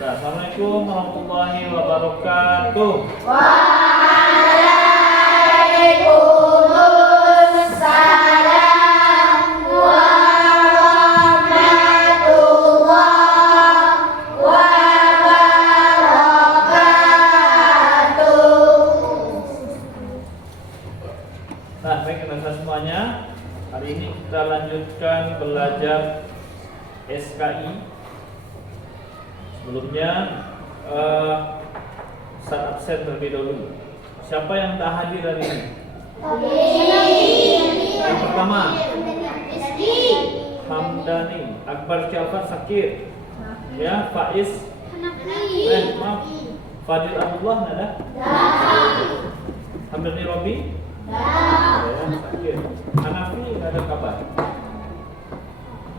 Assalamualaikum warahmatullahi wabarakatuh. Waalaikumsalam warahmatullahi wabarakatuh. Nah, baik teman-teman semuanya. Hari ini kita lanjutkan belajar SKI. Sebelumnya Ustaz absen terlebih dahulu. Siapa yang tak hadir hari ini? Yang pertama Hamdani, Akbar Syafat Sakir, ya, Faiz, maaf, Fadil Abdullah ada? Hamdani Robi, ya, Sakir, Hanafi nggak ada kabar.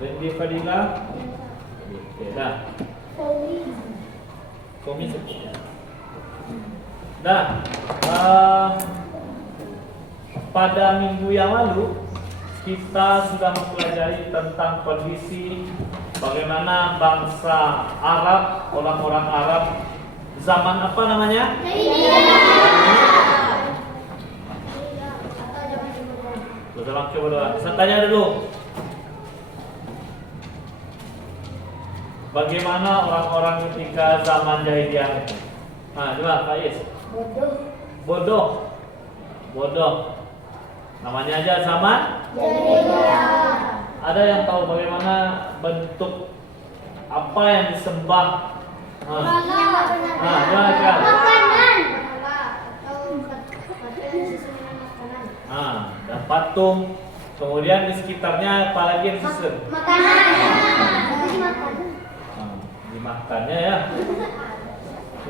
Rendi Fadila, oke, dah. Komi sebutnya. Nah, pada minggu yang lalu kita sudah mempelajari tentang kondisi bagaimana bangsa Arab, orang-orang Arab zaman apa namanya? Coba doa. Saya tanya dulu. Bagaimana orang-orang ketika zaman jahiliyah itu? Nah, coba Faiz. Bodoh. Namanya aja zaman jahiliyah. Ada yang tahu bagaimana bentuk apa yang disembah? Dan patung. Kemudian di sekitarnya apalagi yang disebut? Dimakannya ya.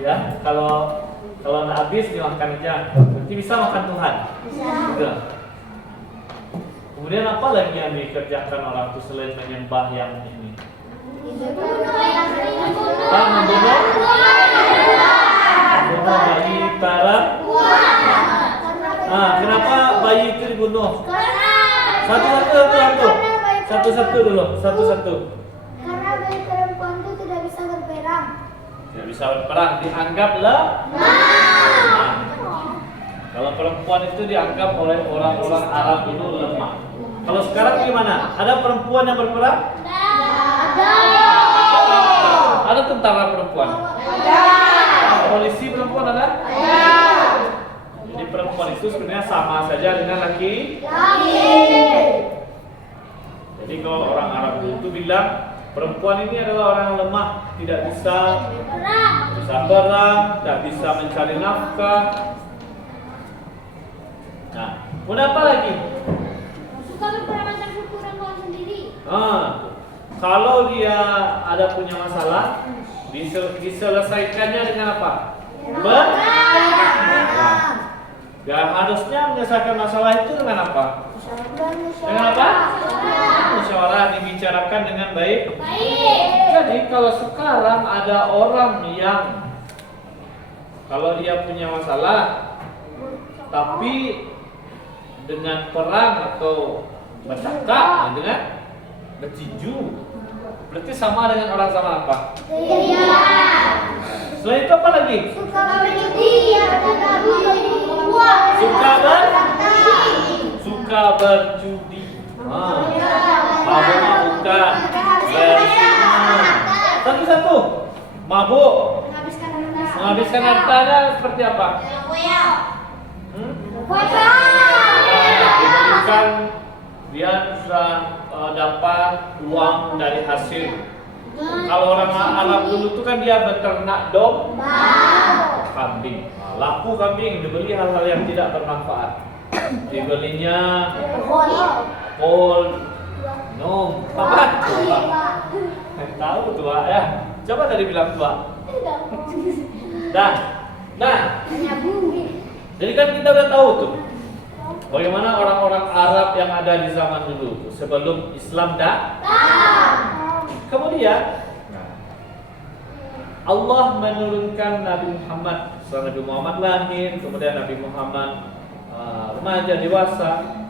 Ya, kalau nggak habis dimakan aja. Nanti bisa makan Tuhan. Bisa. Kemudian apa lagi yang dikerjakan orang itu selain menyembah yang ini? Membunuh bayi para. Kenapa bayi itu dibunuh? Satu-satu dulu. Karena bayi perempuan itu tidak bisa berperang. Tidak bisa berperang, dianggap lemah. Kalau perempuan itu dianggap oleh orang-orang Arab itu lemah. Kalau sekarang gimana? Ada perempuan yang berperang? Ada tentara perempuan? Polisi perempuan ada? Jadi perempuan itu sebenarnya sama saja dengan laki. Jadi kalau orang Arab itu bilang perempuan ini adalah orang yang lemah, tidak bisa berang, tidak bisa mencari nafkah. Nah, kemudian apa lagi? Suka berperang suku perempuan sendiri. Kalau dia ada punya masalah, diselesaikannya dengan apa? Dan harusnya menyelesaikan masalah itu dengan apa? Dengan apa? Musyawarah, dibicarakan dengan baik. Jadi kalau sekarang ada orang yang kalau dia punya masalah tapi dengan perang atau bercakap dengan bertinju, berarti sama dengan orang zaman apa? Selain itu apa lagi? Suka berjudi. Mabuk bukan. Satu-satu. Mabuk. Menghabiskan hartanya seperti apa? Bukan dia sudah dapat uang dari hasil. Kalau orang Arab dulu tuh kan dia beternak kambing. Laku kambing, dibeli hal-hal yang tidak bermanfaat. Dibelinya kol, minum, apa? Tahu tua ya. Coba tadi bilang tua. Nah, jadi kan kita udah tahu tuh bagaimana orang-orang Arab yang ada di zaman dulu sebelum Islam Kemudian Allah menurunkan Nabi Muhammad. Setelah Nabi Muhammad lahir, kemudian Nabi Muhammad remaja dewasa.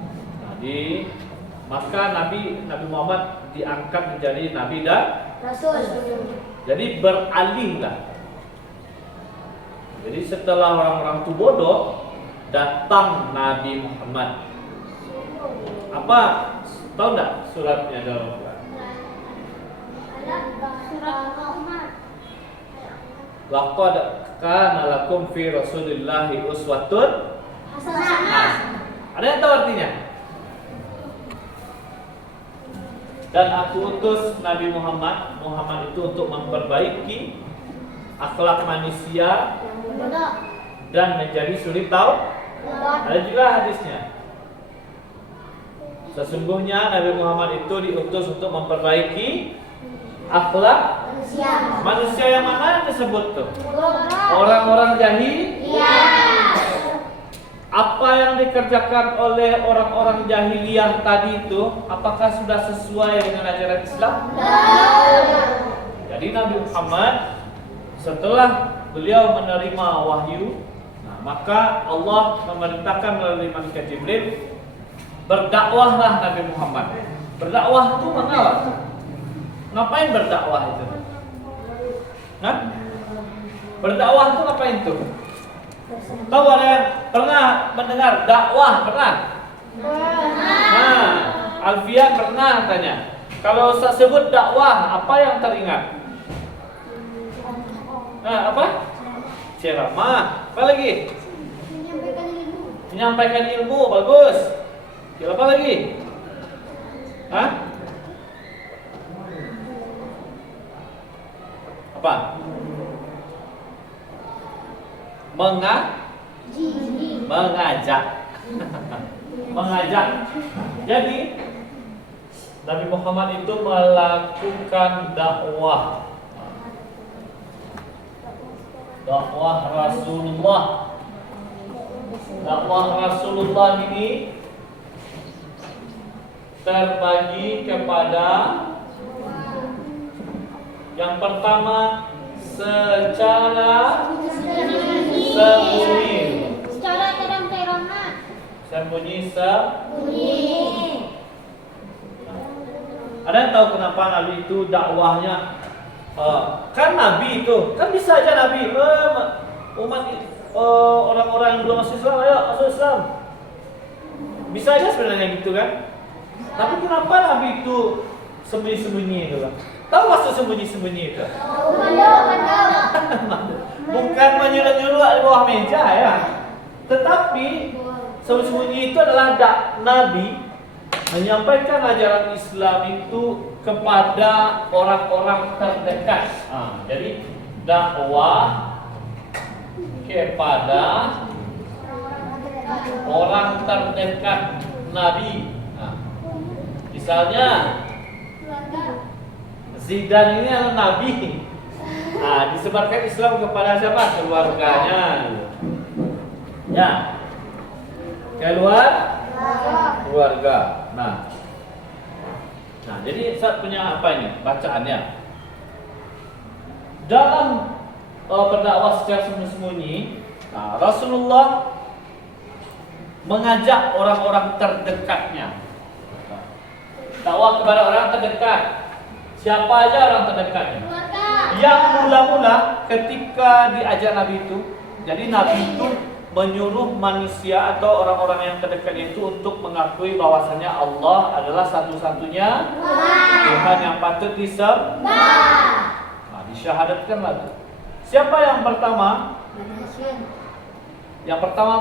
Maka Nabi Muhammad diangkat menjadi Nabi dan Rasul. Jadi beralihlah. Jadi setelah orang-orang itu bodoh, datang Nabi Muhammad. Apa? Tahu nggak suratnya dalam Al-Quran? Surat Muhammad. Laqad kana lakum fi Rasulillahi uswatun Hasanah. Ada yang tahu artinya? Dan aku utus Nabi Muhammad itu untuk memperbaiki akhlak manusia dan menjadi suri tahu. Ada juga hadisnya. Sesungguhnya Nabi Muhammad itu diutus untuk memperbaiki akhlak manusia yang mana disebut tuh? Orang-orang jahil. Apa yang dikerjakan oleh orang-orang jahiliyah tadi itu, apakah sudah sesuai dengan ajaran Islam? Jadi Nabi Muhammad setelah beliau menerima wahyu, maka Allah memerintahkan melalui malaikat Jibril, berdakwahlah Nabi Muhammad. Berdakwah itu mana? Ngapain berdakwah itu? Hah? Berdakwah itu ngapain itu? Tahu ada yang pernah mendengar dakwah? Pernah? Nah, Alfian pernah tanya. Kalau saya sebut dakwah, apa yang teringat? Nah, apa? Ceramah. Apa lagi? Menyampaikan ilmu. Bagus. Apa lagi? Hah? Apa? Mengajak. Mengajak. Jadi Nabi Muhammad itu melakukan dakwah. Dakwah Rasulullah. Dakwah Rasulullah ini terbagi kepada yang pertama secara sembunyi. Secara terang-terangan. Sembunyi. Ada yang tahu kenapa Nabi itu dakwahnya? Kan Nabi itu, kan bisa aja Nabi umat orang-orang yang belum masuk Islam, ayo masuk Islam. Bisa aja sebenarnya gitu kan? Tapi kenapa Nabi itu sembunyi-sembunyi itu kan? Tahu maksud sembunyi-sembunyi itu? Bukan menyuruh-nyuruh di bawah meja ya. Tetapi sembunyi-sembunyi itu adalah Nabi menyampaikan ajaran Islam itu kepada orang-orang terdekat. Jadi dakwah kepada orang terdekat Nabi. Misalnya Zidan ini adalah Nabi. Disebarkan Islam kepada siapa? Keluarganya. Ya. Keluarga. Nah, jadi saya punya apa ini? Bacaannya. Dalam berdakwah secara sembunyi-sembunyi, Rasulullah mengajak orang-orang terdekatnya. Dakwah kepada orang terdekat. Siapa aja orang terdekatnya? Yang mula-mula ketika diajak Nabi itu, jadi Nabi itu menyuruh manusia atau orang-orang yang terdekat itu untuk mengakui bahwasanya Allah adalah satu-satunya Tuhan yang patut disembah. Disyahadatkan lagi. Siapa yang pertama? Yang pertama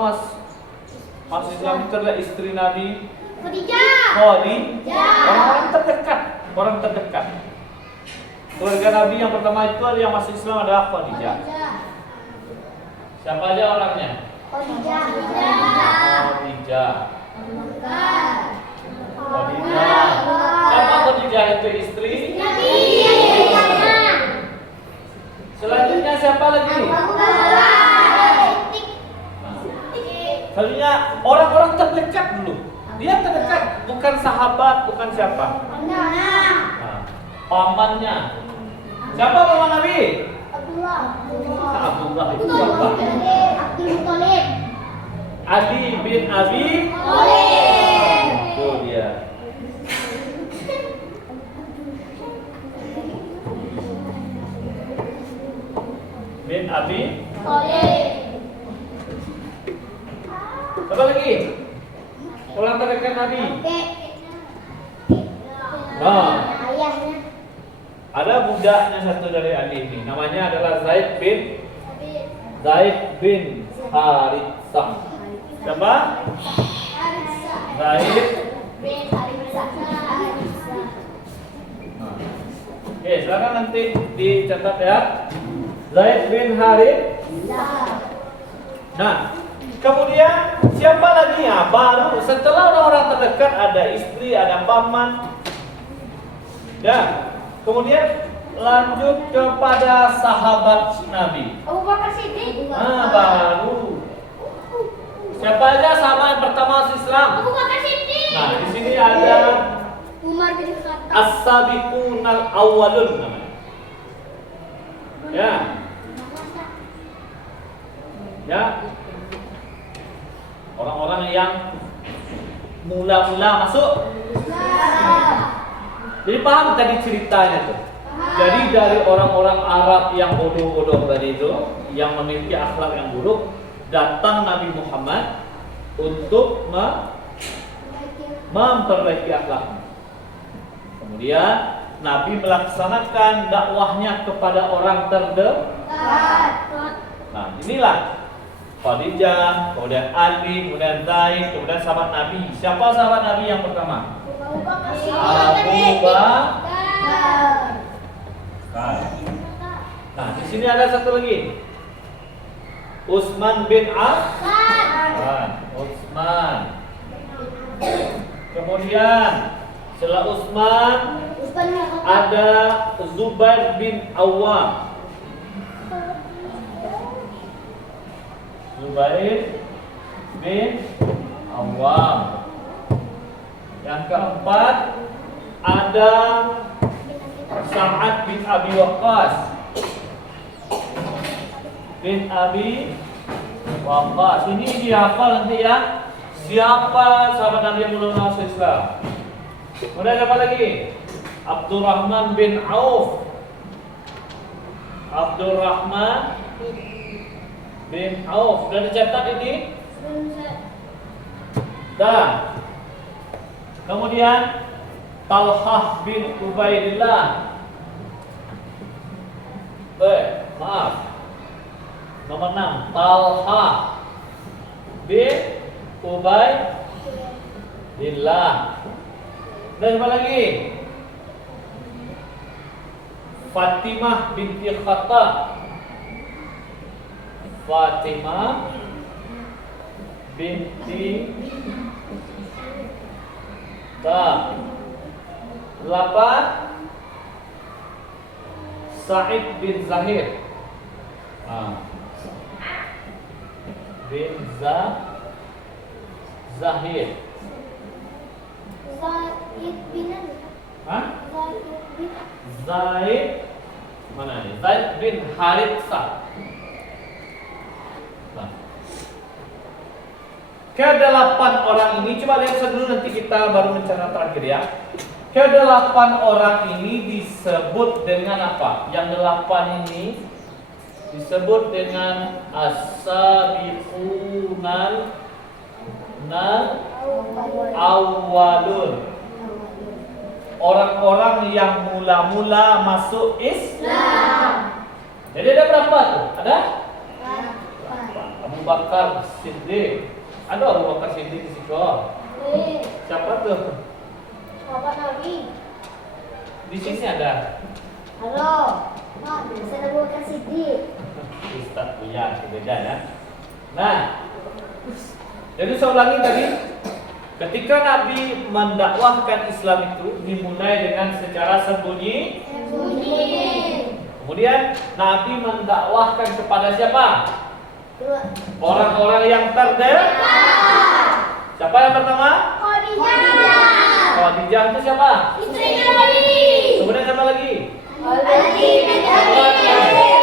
masuk Islam itu adalah istri Nabi Khadijah. Orang terdekat. Keluarga Nabi yang pertama itu yang masuk Islam adalah Khadijah. Siapa aja orangnya? Khadijah. Siapa Khadijah itu istri Nabi. Selanjutnya siapa lagi? Selanjutnya orang-orang terdekat dulu. Dia terdekat, bukan sahabat, bukan siapa. Pamannya. Siapa paman Nabi? Abdullah itu siapa? Ali bin Abi Thalib. Itu dia. bin Abi. Thalib. Apa lagi? Orang terdekat Nabi. Oke. Nah, Ayahnya. ada budaknya satu dari Ali ini. Namanya adalah Zaid bin Haritsah. Siapa? Zaid. Nah. Oke, silakan nanti dicatat ya. Zaid bin Haritsah. Nah, kemudian siapa lagi ya? Baru setelah orang-orang terdekat ada istri, ada paman. Dan kemudian lanjut kepada sahabat Nabi. Abu Bakar Siddiq. Baru. Siapa aja sahabat yang pertama masuk Islam? Abu Bakar Siddiq. Nah, di sini ada Umar bin Khattab. As-Sabiqunal Awwalun namanya. Ya. Ya. Orang-orang yang mula-mula masuk. Jadi paham tadi ceritanya tuh. Jadi dari orang-orang Arab yang bodoh-bodoh tadi itu, yang memiliki akhlak yang buruk, datang Nabi Muhammad untuk memperbaiki akhlak. Kemudian Nabi melaksanakan dakwahnya kepada orang terdekat. Nah, inilah Khadijah, kemudian Ali, kemudian Zaid, kemudian sahabat Nabi. Siapa sahabat Nabi yang pertama? Abu Bakar Abu Bakar. Nah, di sini ada satu lagi. Utsman bin Affan. Utsman. Kemudian setelah Utsman ada Zubair bin Awwam. Zubair bin Awwam. Yang keempat ada Sa'ad bin Abi Waqqas. Ini dihafal nanti ya. Siapa sahabat Nabi yang belum masuk Islam? Kemudian siapa lagi? Abdurrahman bin Auf. Abdurrahman bin Auf. Sudah dicatat ini? Dan kemudian Talhah bin Ubaidillah. Maaf. Nomor 6, Talhah bin Ubaidillah. Dan apa lagi? Fatimah binti Khattab. Fatimah binti Khattab. 8 Sa'id bin Zahir. Bin Zahir. Zaid bin Zaid mana ini? Zaid bin Haritsah. Kedelapan orang ini, coba lihat dulu nanti kita baru bicara terakhir ya. Kedelapan orang ini disebut dengan apa? Yang 8 ini disebut dengan as-sabiqunal awwalun. Orang-orang yang mula-mula masuk Islam. Jadi ada berapa tuh? Ada? Abu Bakar Siddiq. Ada Abu Bakar Siddiq di situ. Siapa tuh? Sahabat Nabi. Di sini ada. Halo. Saya Abu Bakar Siddiq. Ustaz punya beda ya. Nah, jadi saya ulangi tadi, ketika Nabi mendakwahkan Islam itu dimulai dengan secara sembunyi. Kemudian Nabi mendakwahkan kepada siapa? Orang-orang yang terdekat. Siapa yang pertama? Khadijah itu siapa? Istrinya Nabi. Kemudian siapa lagi? Ali bin Abi Thalib.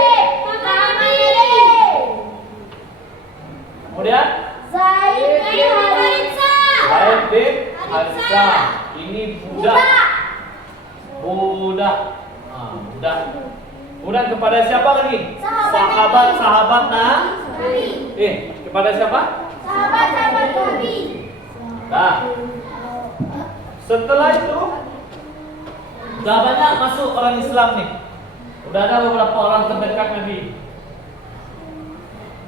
Kemudian Zaid bin Haritsah. Zaid bin Haritsah. Ini budak. Budak kepada kepada siapa lagi? Sahabat-sahabat Nabi. Kepada siapa? Sahabat-sahabat Nabi. Nah, setelah itu udah banyak masuk orang Islam nih. Udah ada beberapa orang terdekat Nabi.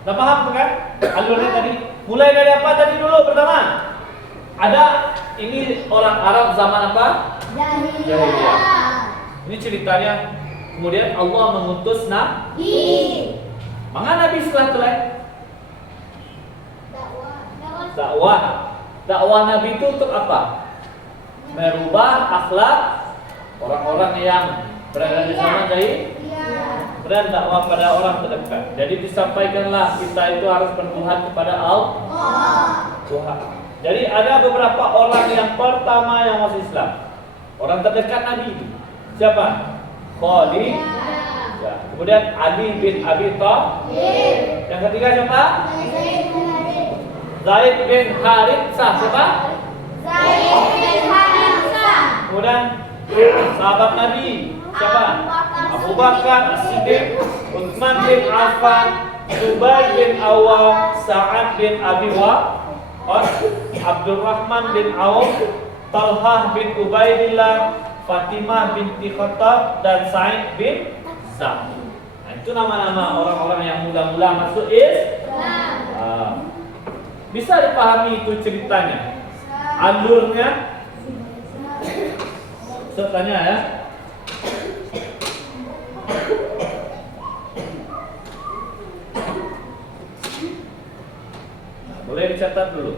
Udah paham kan? Alurnya tadi. Mulai dari apa tadi dulu pertama? Ada ini orang Arab zaman apa? Jahiliyah. Ini ceritanya. Kemudian Allah mengutus Nabi. Maka Nabi setelah itu dakwah. Dakwah Nabi itu untuk apa? Merubah akhlak orang-orang yang berada di sana dari dan dakwah pada orang terdekat. Jadi disampaikanlah kita itu harus bertuhan kepada Allah. Tuhan. Jadi ada beberapa orang yang pertama yang masuk Islam. Orang terdekat Nabi. Siapa? Khalid. Ya. Kemudian Ali bin Abi Thalib. Yang ketiga siapa? Zaid bin Haritsah. Siapa? Zaid bin Haritsah. Kemudian sahabat Nabi. Siapa? Abu Bakar As-Siddiq, Utsman bin Affan, Zubair bin Awam, Sa'ad bin Abi Waqqas, Abdurrahman bin Auf, Talhah bin Ubaidillah, Fatimah binti Khattab, dan Sa'id bin Zaid. Nah, itu nama-nama orang-orang yang mula-mula masuk Islam. Bisa dipahami itu ceritanya, alurnya. So, tanya ya. Boleh dicatat dulu.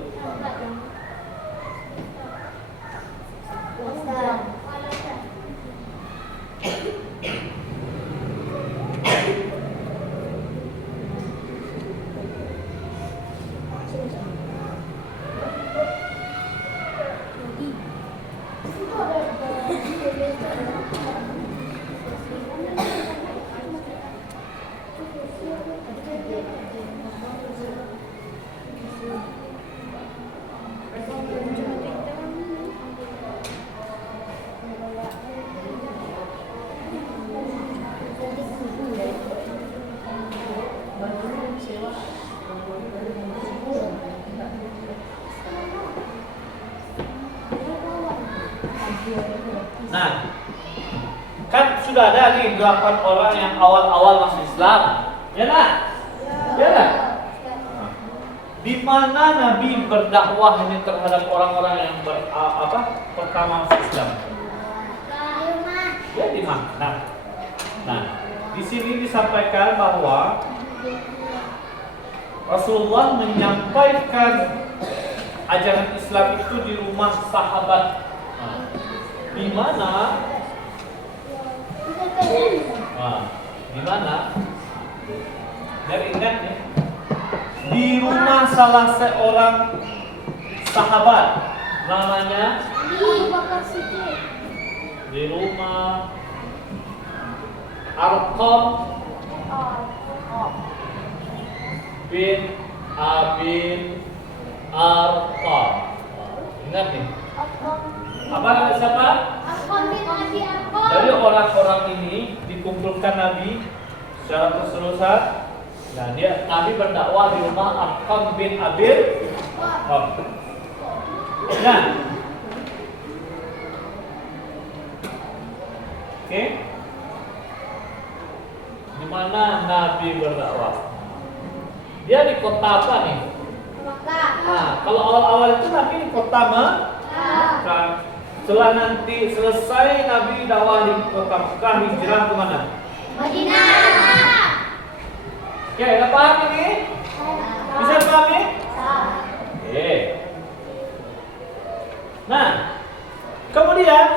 Nah, kan sudah ada nih 8 orang yang awal-awal masuk Islam, ya nak? Ya nak? Di mana Nabi berdakwah ini terhadap orang-orang yang pertama masuk Islam? Ya di mana? Nah, di sini disampaikan bahwa Rasulullah menyampaikan ajaran Islam itu di rumah sahabat. Di mana? Di mana? Biar ingat ya. Di rumah salah seorang sahabat, namanya Abu Bakar Siddiq. di rumah Arqam bin Abil Arqam. Ingat nih. Apa siapa? Dari orang-orang ini dikumpulkan Nabi secara keseluruhan. Nah, Nabi berdakwah di rumah Arqam bin Abil Arqam. Nah, oke. Di mana Nabi berdakwah? Dia di kota apa nih? Nah, kalau awal-awal itu Nabi di kota Mekah. Setelah nanti selesai Nabi dakwah di kota Mekah, hijrah ke mana? Madinah. Oke, udah paham ini? Bisa pahami? Oke. Nah, kemudian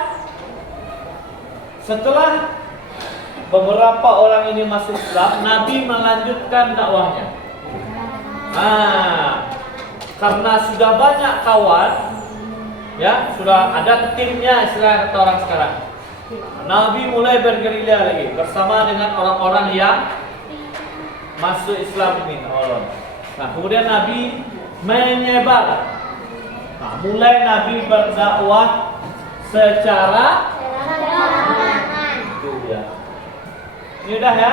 setelah beberapa orang ini masuk Islam, Nabi melanjutkan dakwahnya. Nah, karena sudah banyak kawan, ya sudah ada timnya, istilah kata orang sekarang. Nabi mulai bergerilya lagi bersama dengan orang-orang yang masuk Islam ini. Nah, kemudian Nabi menyebar. Nah, mulai Nabi berdakwah secara itu ya. Ini udah ya.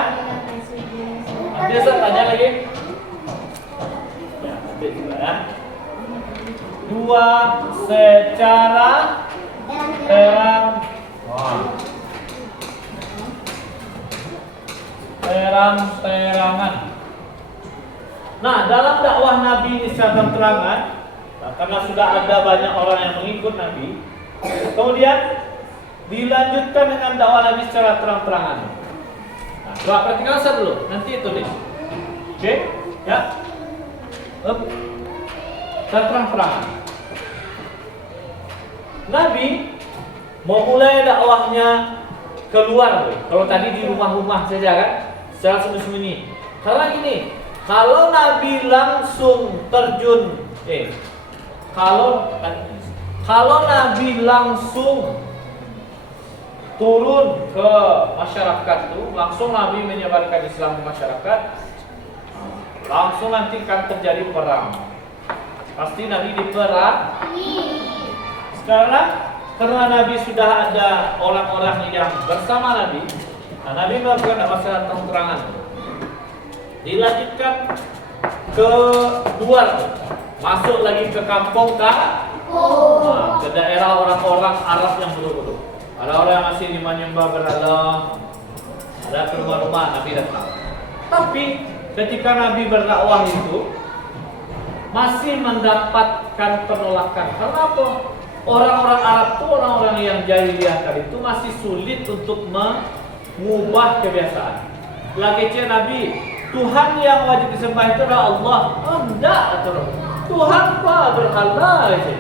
Nanti saya tanya lagi. Ya, nanti juga ya. Dua secara terang. Wah. Terang-terangan. Nah, dalam dakwah Nabi ini secara terang-terangan, nah, karena sudah ada banyak orang yang mengikut Nabi, kemudian dilanjutkan dengan dakwah Nabi secara terang-terangan. Nah, coba perhatikan saya dulu, nanti itu deh. Oke, ya. Secara terang-terangan. Nabi mau mulai dakwahnya keluar, kalau tadi di rumah-rumah saja kan, secara sembunyi-sembunyi. Karena gini, kalau Nabi langsung terjun, kalau Nabi langsung turun ke masyarakat itu, langsung Nabi menyebarkan Islam ke masyarakat, langsung nanti akan terjadi perang. Pasti Nabi diperangi. Sekarang karena Nabi sudah ada orang-orang yang bersama Nabi, nah, Nabi melakukan masalah terang-terangan. Dilanjutkan ke luar, masuk lagi ke kampung ke daerah orang-orang Arab yang bodoh-bodoh. Ada orang yang masih menyembah berhala, ada ke rumah-rumah Nabi datang. Tapi ketika Nabi berdakwah itu masih mendapatkan penolakan. Karena apa? Orang-orang Arab itu, orang-orang yang jahiliyah tadi itu masih sulit untuk mengubah kebiasaan. Lagi Nabi, Tuhan yang wajib disembah itu adalah Allah. Oh, enggak, Tuhan apa berhala aja.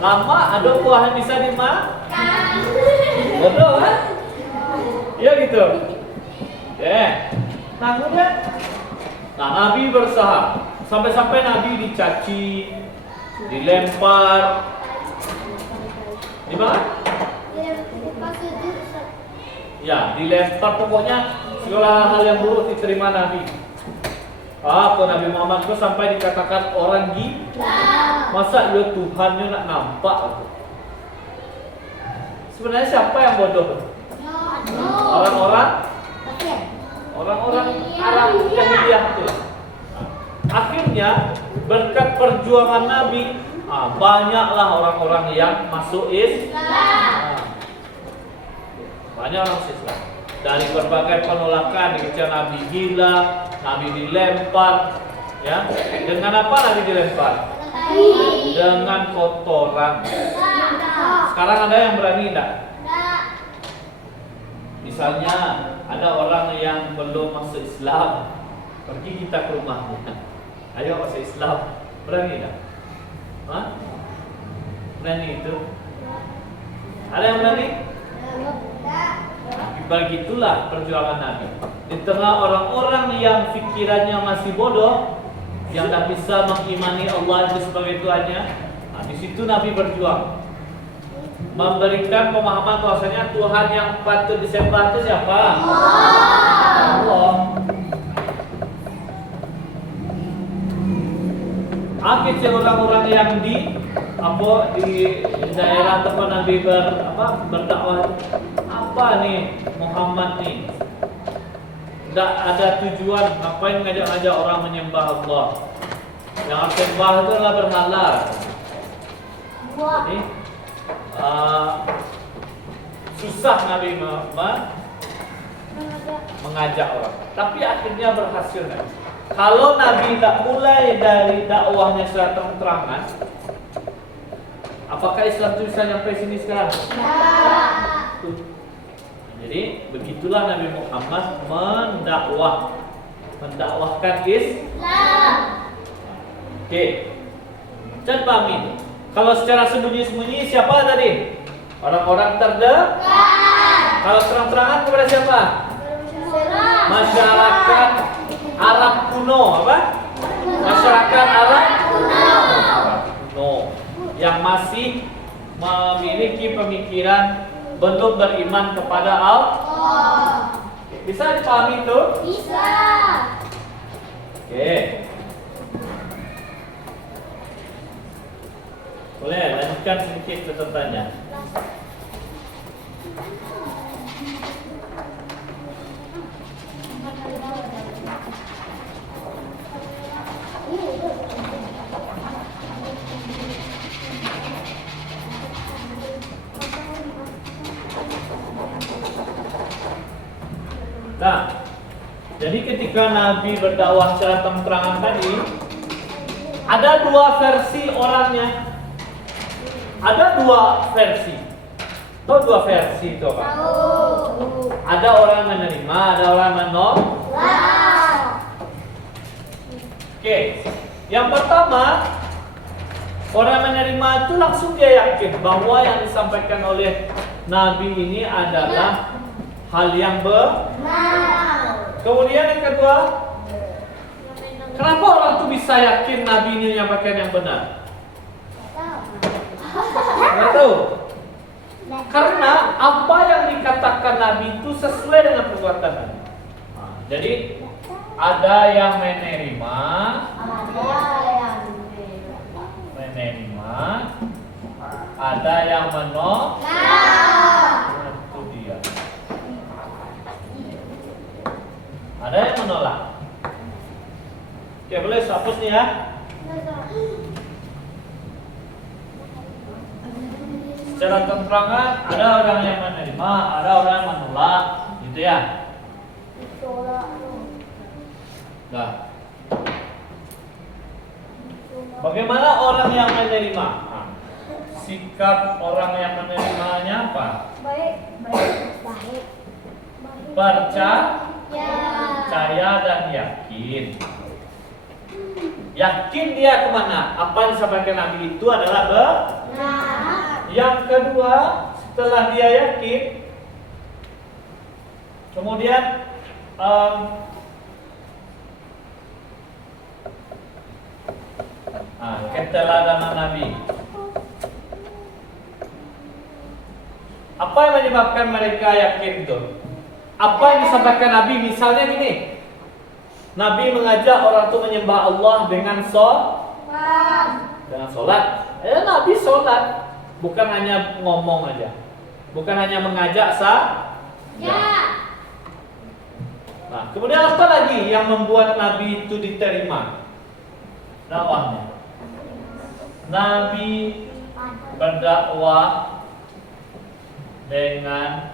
Lama ada Tuhan bisa dimakan. Betul kan? Ya gitu. Nah kemudian, Nabi berusaha sampai-sampai Nabi dicaci, dilempar. Di mana? Ya, dilempar, pokoknya segala hal yang buruk diterima Nabi. Apa Nabi Muhammad itu sampai dikatakan orang gila. Masa dia Tuhannya nak nampak? Sebenarnya siapa yang bodoh? Orang-orang Arab Jahiliyah itu. Akhirnya berkat perjuangan Nabi, banyaklah orang-orang yang masuk Islam. Banyak orang masuk Islam. Dari berbagai penolakan, dikecil Nabi gila, Nabi dilempar, ya. Dengan apa Nabi dilempar? Dengan kotoran. Sekarang ada yang berani enggak? Misalnya ada orang yang belum masuk Islam, pergi kita ke rumahnya. Ayo masuk Islam, berani enggak? Berani itu? Ada yang berani? Begitulah perjuangan Nabi. Di tengah orang-orang yang pikirannya masih bodoh, yang tak bisa mengimani Allah itu sebagai Tuhannya, di situ Nabi berjuang, memberikan pemahaman bahwasanya Tuhan yang patut disembah itu siapa? Allah. Akhirnya orang-orang yang di daerah tempat Nabi berdakwah, apa nih Muhammad nih? Tidak ada tujuan, ngapain ngajak-ngajak orang menyembah Allah? Yang sembah itu adalah berhala. Jadi susah Nabi Muhammad mengajak orang. Tapi akhirnya berhasil Nabi. Kalau Nabi tak mulai dari dakwahnya secara terang-terangan, apakah Islam itu bisa sampai sini sekarang? Jadi begitulah Nabi Muhammad mendakwahkan Islam. Oke, Ustaz pahami. Kalau secara sembunyi-sembunyi siapa tadi? Orang-orang terdekat. Kalau terang-terangan kepada siapa? Masyarakat Arab kuno, apa? Masyarakat Arab kuno yang masih memiliki pemikiran belum beriman kepada Allah. Bisa dipahami itu? Bisa. Oke. Boleh lanjutkan sedikit catatannya. Ya. Jadi ketika Nabi berdakwah secara terang-terangan tadi, ada dua versi orangnya. Ada dua versi. Tahu dua versi itu apa? Ada orang menerima, ada orang menolak. Oke. Yang pertama, orang menerima itu langsung dia yakin bahwa yang disampaikan oleh Nabi ini adalah hal yang benar. Kemudian yang kedua, kenapa orang tuh bisa yakin Nabi ini menyampaikan yang benar? Nggak tahu. Karena apa yang dikatakan Nabi itu sesuai dengan perbuatan Nabi. Nah, jadi ada yang menerima, ada yang menolak. Itu dia. Ada yang menolak. Oke, boleh hapus nih ya. Secara terang-terangan ada orang yang menerima, ada orang yang menolak, gitu ya. Nah, bagaimana orang yang menerima? Nah, sikap orang yang menerimanya apa? Baik. Percaya dan yakin. Yakin dia kemana? Apa yang disampaikan Nabi itu adalah benar. Yang kedua, setelah dia yakin, kemudian keteladanan Nabi. Apa yang menyebabkan mereka yakin itu? Apa yang disampaikan Nabi? Misalnya gini, Nabi mengajak orang itu menyembah Allah dengan sholat. Nabi sholat, bukan hanya ngomong aja, bukan hanya mengajak Nah, kemudian apa lagi yang membuat Nabi itu diterima dakwahnya? Nabi berdakwah dengan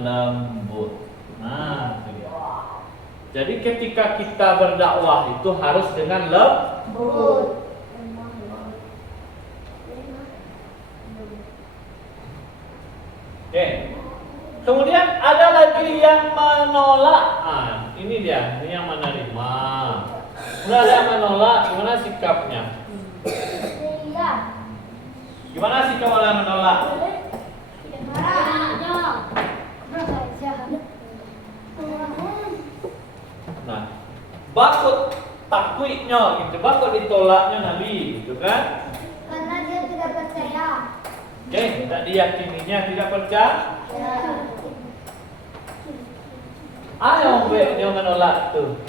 lembut. Nah, itu dia. Jadi ketika kita berdakwah itu harus dengan lembut. Oke. Kemudian ada lagi yang menolak. Ini dia, ini yang menerima. Kemudian ada yang menolak. Gimana sikapnya? Gimana sikap orang yang menolak? Nah, bakut takwiknya gitu, bakut ditolaknya Nabi, gitu kan? Karena dia tidak percaya. Oke, tidak diyakininya, tidak percaya. Ayo dia menolak tuh.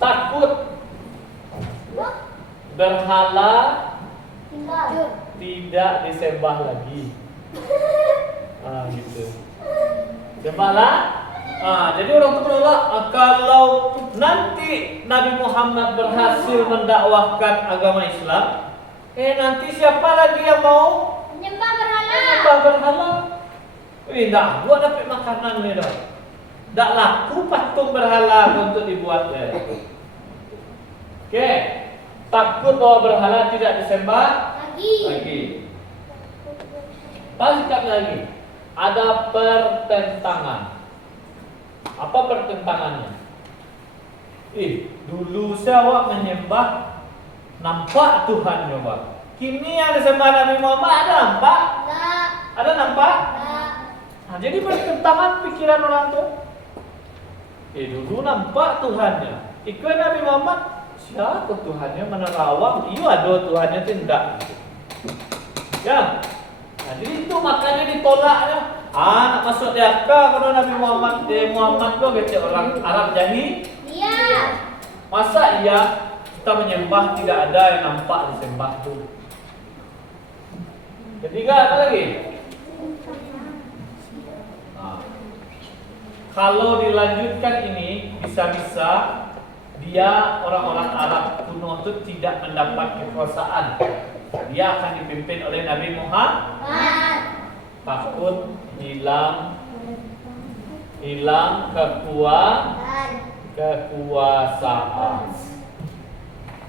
Takut berhala tidak disembah lagi. Gitu. Sembahlah. Jadi orang itu menolak. Kalau nanti Nabi Muhammad berhasil mendakwahkan agama Islam, nanti siapa lagi yang mau Menyembah berhala? menyembah berhala? Tidak buat dapat makanan ni dah. Tak laku patung berhala untuk dibuat ya. Oke. Takut bahwa berhala tidak disembah lagi. Apa sikapnya lagi? Ada pertentangan. Apa pertentangannya? Dulu saya awak menyembah nampak Tuhan coba. Kini yang disembah Nabi Muhammad ada nampak? Ada nampak? Nah, jadi pertentangan pikiran orang tu. Dulu nampak Tuhannya. Ikut Nabi Muhammad, siapa Tuhannya menerawang? Iya ada Tuhannya tidak. Ya. Nah, jadi itu makanya ditolaknya. Nak masuk neraka kalau Nabi Muhammad Muhammad tu kata orang Arab jahil. Iya. Masa iya kita menyembah tidak ada yang nampak disembah tu. Ketiga apa lagi? Kalau dilanjutkan ini, bisa-bisa dia orang-orang Arab kuno itu tidak mendapat kekuasaan. Dia akan dipimpin oleh Nabi Muhammad. Takut hilang kekuasaan.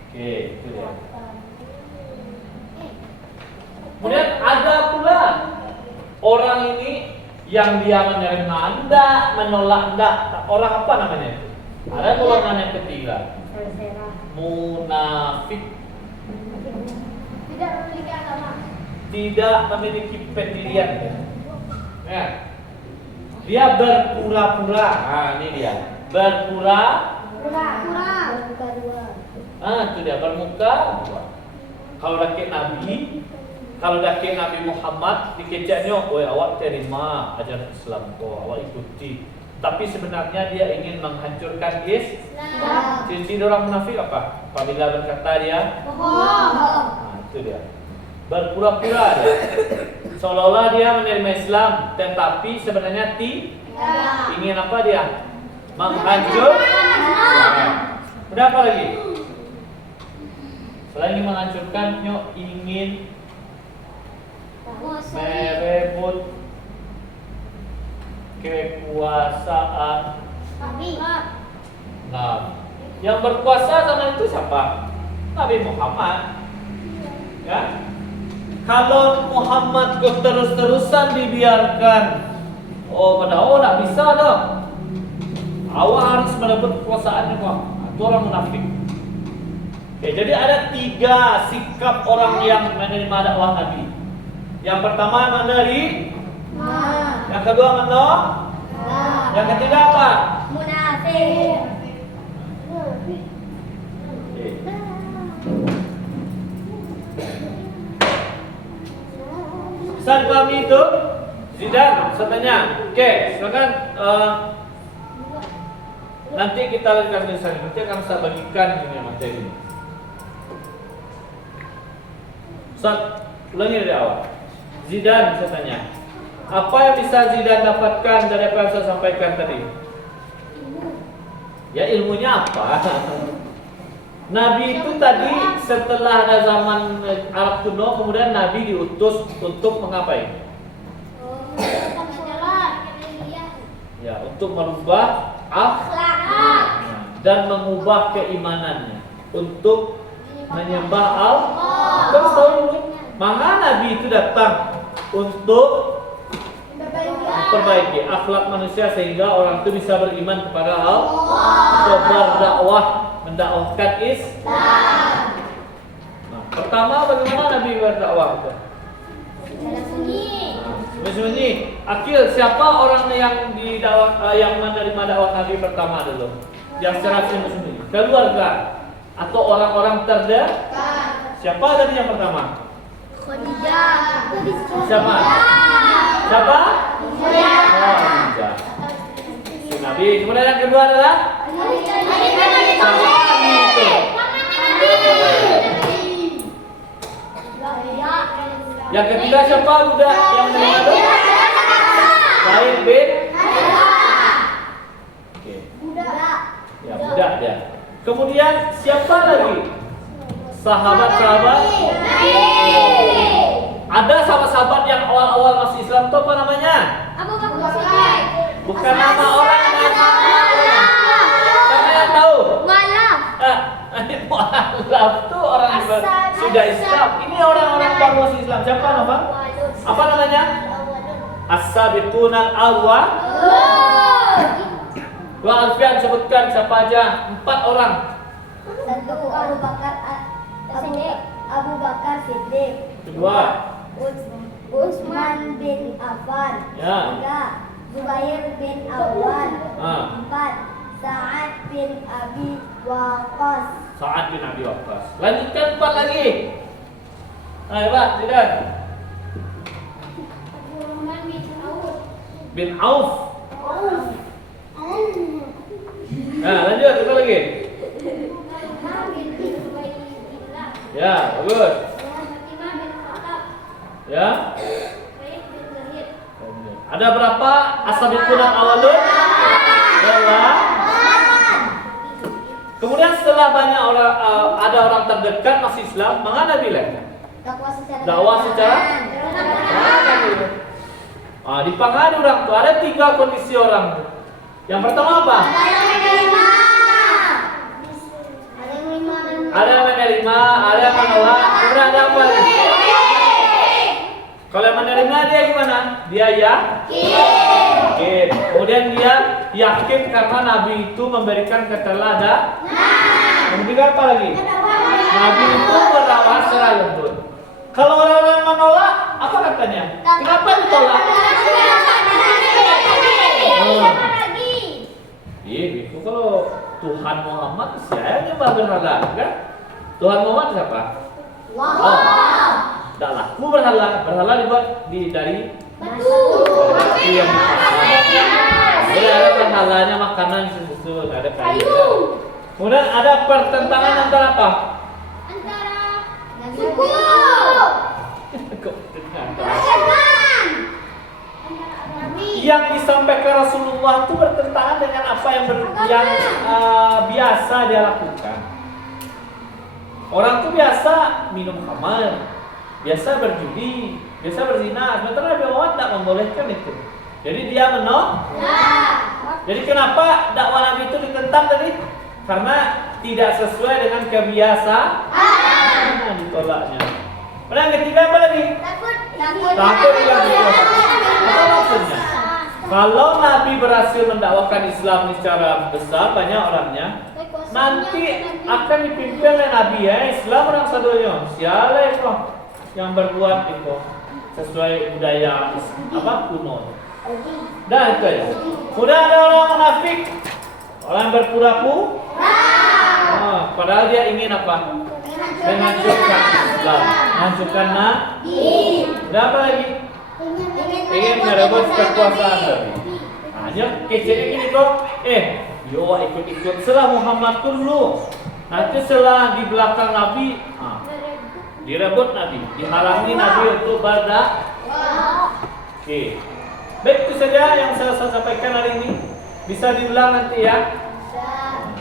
Oke, itu dia. Kemudian ada pula orang ini yang dia menerima enggak, menolak enggak. Orang apa namanya itu? Ada golongan yang ketiga. Munafik. Tidak memiliki pendirian. Ya. Dia berpura-pura. Nah, ini dia. Itu dia bermuka dua. Kalau dakik Nabi Muhammad dikecaknya, "Oi, awak terima ajaran Islam kau, awak ikuti." Tapi sebenarnya dia ingin menghancurkan Islam. Ciri orang munafik apa? Apabila berkata dia bohong. Nah, itu dia. Berpura-pura dia. Seolah-olah dia menerima Islam, tetapi sebenarnya ingin apa dia? Menghancurkan. Udah apa lagi? Selain ingin menghancurkannya, ingin merebut kekuasaan. Nah, yang berkuasa zaman itu siapa? Nabi Muhammad. Ya. Kalau Muhammad terus-terusan dibiarkan, nggak bisa dong. Awak harus merebut kekuasaannya kok. Itu orang munafik. Oke, jadi ada 3 sikap orang yang menerima dakwah Nabi. Yang pertama menerima. Yang kedua menolak. Yang ketiga apa? Munafik. Ustaz kami itu Zidan, katanya. Oke, silakan. Nanti kita lanjutkan misalnya. Nanti akan saya bagikan ini materi ini. Ustaz, ulangi dari awal. Zidan, saya tanya. Apa yang bisa Zidan dapatkan dari apa yang saya sampaikan tadi? Ya, ilmunya apa? Nabi itu tadi setelah ada zaman Arab kuno, kemudian Nabi diutus untuk mengapain? Ya, untuk merubah akhlak dan mengubah keimanannya, untuk menyembah Allah. Terus tahu dulu, maka Nabi itu datang untuk memperbaiki akhlak manusia sehingga orang itu bisa beriman kepada Allah, berdakwah, mendakwahkan Islam. Nah, pertama bagaimana Nabi berdakwah? Sembunyi. Akil, siapa orang yang yang menerima dakwah Nabi pertama dulu? Yang secara sembunyi. Keluarga atau orang-orang terdekat? Siapa tadi yang pertama? Khadijah. Siapa? Khadijah. Si Nabi. Kemudian yang kedua adalah Nabi itu. Yang ketiga siapa budak yang menerima itu? Zaid bin. Oke. Ya, budak dia. Kemudian siapa lagi? Sahabat-sahabat. Ada sahabat-sahabat yang awal-awal masih Islam itu apa namanya? Bukan nama orang. Siapa yang tahu? Mu'alaf itu orang yang sudah Islam. Ini orang-orang baru masih Islam. Siapa nama? Apa namanya? As-sabiqunal awwal. Bang Alfian sebutkan siapa aja? 4 orang. Satu Abu Bakar Siddiq. Kedua Utsman bin Affan. Ya. 3 Zubair bin Awwan. 4 Ah. Sa'ad bin Abi Waqqas. Sa'ad bin Abi Waqqas. Lanjutkan 4 lagi. Ayo Pak, Zidan. Bin Auf. Nah, lanjut satu lagi. Ya, bagus. Ya. Ada berapa as-sabiqunal awwalun? Kemudian setelah banyak orang ada orang terdekat masih Islam, maka Nabi bilang dakwah secara Dipengaruhi orang tuh. Ada 3 kondisi orang tuh. Yang pertama apa? Ada yang menerima, ada yang menolak, kemudian ada apa lagi? Kalau yang menerima dia gimana? Dia yakin. Kemudian dia yakin karena Nabi itu memberikan keteladanan. Kemudian apa lagi? Nabi itu berawal secara lembut. Kalau orang-orang menolak, apa katanya? Kenapa ditolak? Itu kalau Tuhan Muhammad saya nyembah berhala, kan? Tuhan Muhammad siapa? Tidak laku berhala. Berhala dibuat dari batu yang dipasang. Jadi ada berhalanya makanan susu, ada kayu. Kemudian ada pertentangan antara apa? Suku. Yang disampaikan Rasulullah itu bertentangan dengan apa yang biasa dia lakukan. Orang itu biasa minum khamar, biasa berjudi, biasa berzina. Sementara Nabi Muhammad tidak membolehkan itu. Jadi dia menolak. Jadi kenapa dakwah Nabi itu ditentang tadi? Karena tidak sesuai dengan kebiasaan. Ditolaknya. Yang ketiga apa lagi? Takut juga ditolak. Apa maksudnya? Kalau Nabi berhasil mendakwakan Islam secara besar, banyak orangnya, nanti akan dipimpin oleh Nabi Islam orang sadonya. Siapa itu yang berbuat itu sesuai budaya kuno. Dah itu aja. Udah ada orang munafik, orang berpura-pura. Padahal dia ingin apa? Menghancurkan Islam, menghancurkan Nabi. Udah apa lagi? Ingin merebut kekuasaan Nabi. Hanya kecilnya gini kok. Yo ikut-ikut setelah Muhammad dulu. Nanti setelah di belakang Nabi, direbut Nabi, dihalangi Nabi untuk berdakwah. Oke. Baik, itu saja yang saya sampaikan hari ini. Bisa diulang nanti ya.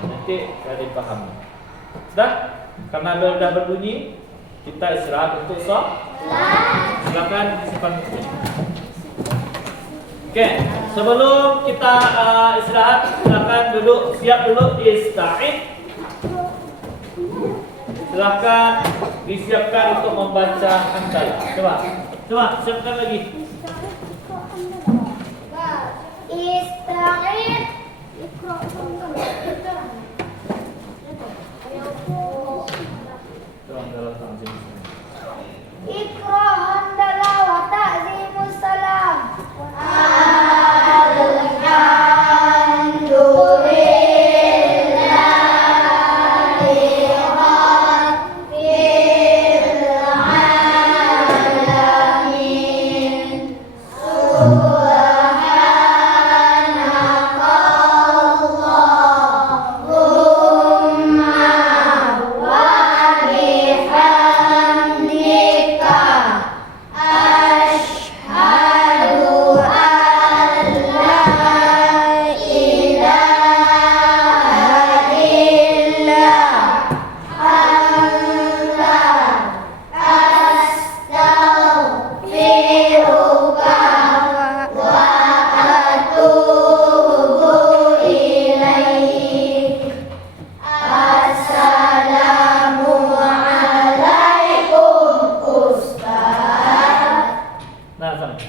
Nanti saya dipahami. Sudah? Karena bel sudah berbunyi, kita istirahat untuk sholat. Silakan disimpan bukunya. Oke, sebelum kita istirahat, silakan duduk, siap dulu, ista'id. Silakan disiapkan untuk membaca hantalah. Coba siapkan lagi. Ista'id. Iqra hamdalah wa ta'zimus salam. Nah, sama.